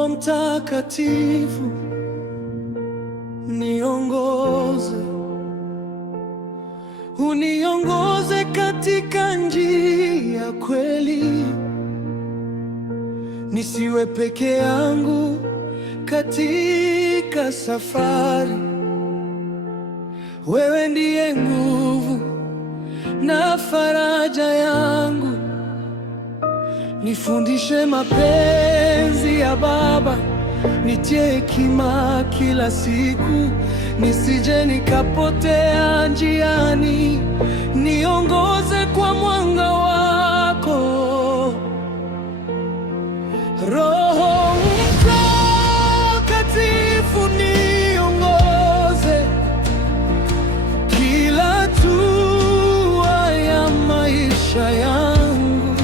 Roho Mtakatifu, niongoze, uniongoze katika njia ya kweli, nisiwe peke yangu katika safari. Wewe ndiye nguvu na faraja yangu, nifundishe mapenzi ya Baba, nitie hekima kila siku, nisije nikapotea njiani, niongoze kwa mwanga wako. Roho Mtakatifu, niongoze kila hatua ya maisha yangu,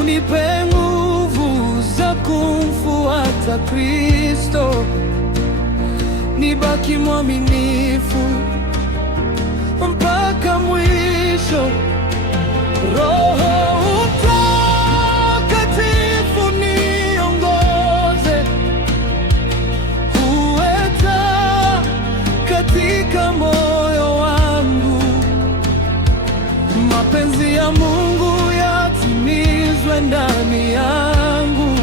unipe nguvu za kumfuata Kristo, nibaki mwaminifu mpaka mwisho. Roho Mtakatifu, niongoze, uwe taa katika moyo wangu, mapenzi ya Mungu yatimizwe ndani yangu.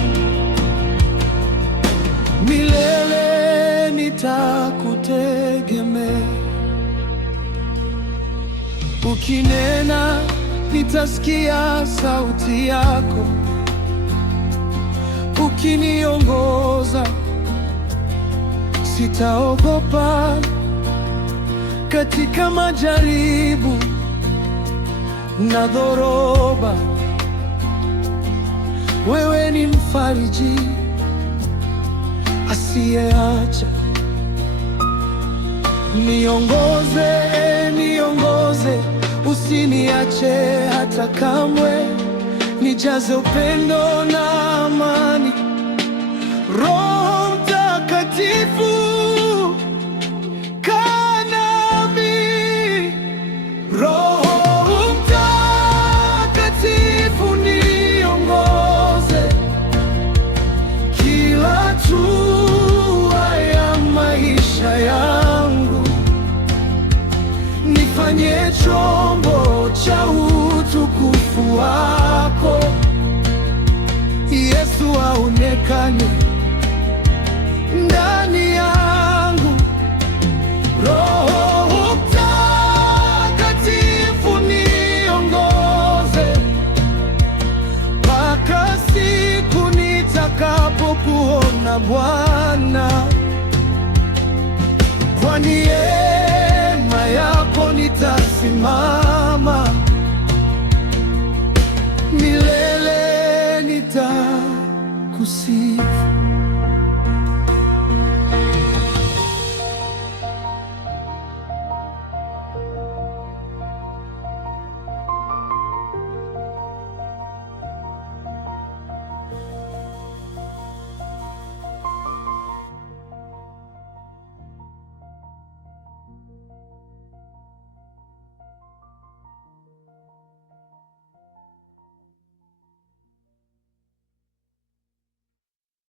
Milele nitakutegemea, ukinena nitasikia sauti yako, ukiniongoza sitaogopa katika majaribu na dhoruba. Wewe ni mfariji asiyeacha, niongoze, niongoze, usiniache hata kamwe, nijaze upendo na amani. Roho Mtakatifu, kaa nami. Roho Mtakatifu, niongoze kila hatua ya maisha yangu, nifanye chombo cha utukufu wako. Yesu aonekane ndani yangu. Roho Mtakatifu, niongoze mpaka siku nitakapokuona Bwana, kwa neema yako nitasimama, milele nitakusifu.